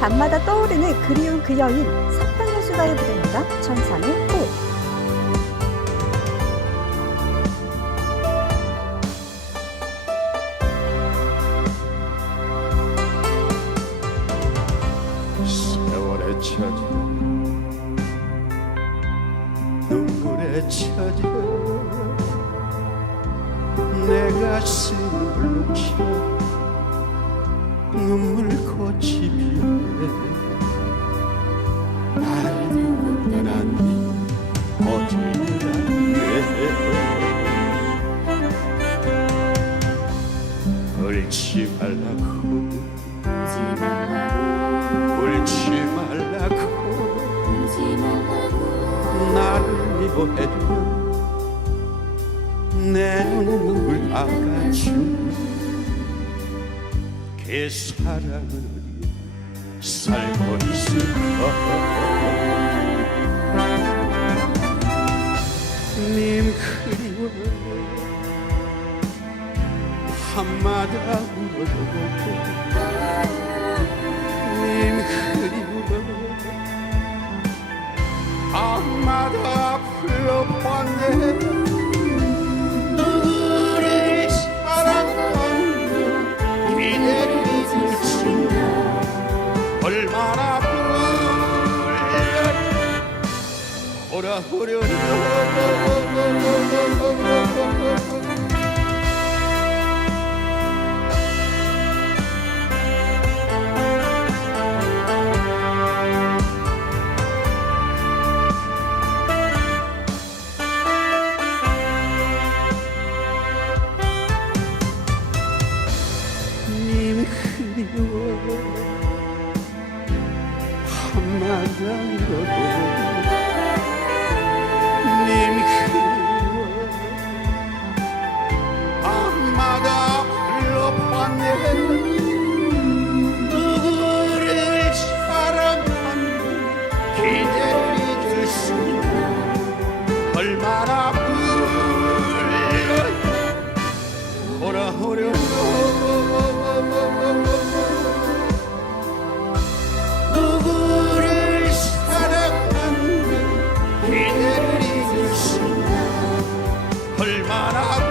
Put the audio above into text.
밤마다 떠오르는 그리운 그 여인 수다에 묻어나가 천상의 꽃 세월에 쳐져 눈물에 쳐져 내 가슴을 울지 말라고. 울지 말라고. 나를 미워해도 내 눈물 닦아준 그 사랑은 살고 한마다 울어도 님 그리워 밤마다 수가 얼마나 불려 오라 오려 울어도 님 그리워 밤마다 불러봤네 누구를 사랑하는 기대를 잊을 수 얼마나 불러 오라 오려 얼